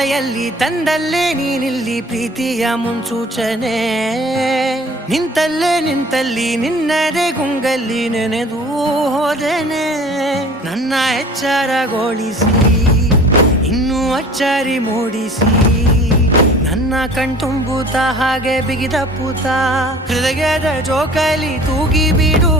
ಮಳೆಯಲ್ಲಿ ತಂದಲ್ಲೇ ನೀನಿಲ್ಲಿ ಪ್ರೀತಿಯ ಮುನ್ಸೂಚನೆ ನಿಂತಲ್ಲಿ ನಿನ್ನದೇ ಗುಂಗಲ್ಲಿ ನೆನೆದು ಹೋದನೆ ನನ್ನ ಎಚ್ಚರಗೊಳಿಸಿ ಇನ್ನೂ ಅಚ್ಚರಿ ಮೂಡಿಸಿ ನನ್ನ ಕಣ್ತುಂಬುತ್ತ ಹಾಗೆ ಬಿಗಿದ ಪೂತ ಹೃದಯದ ಜೋಕಾಲಿ ತೂಗಿ ಬಿಡು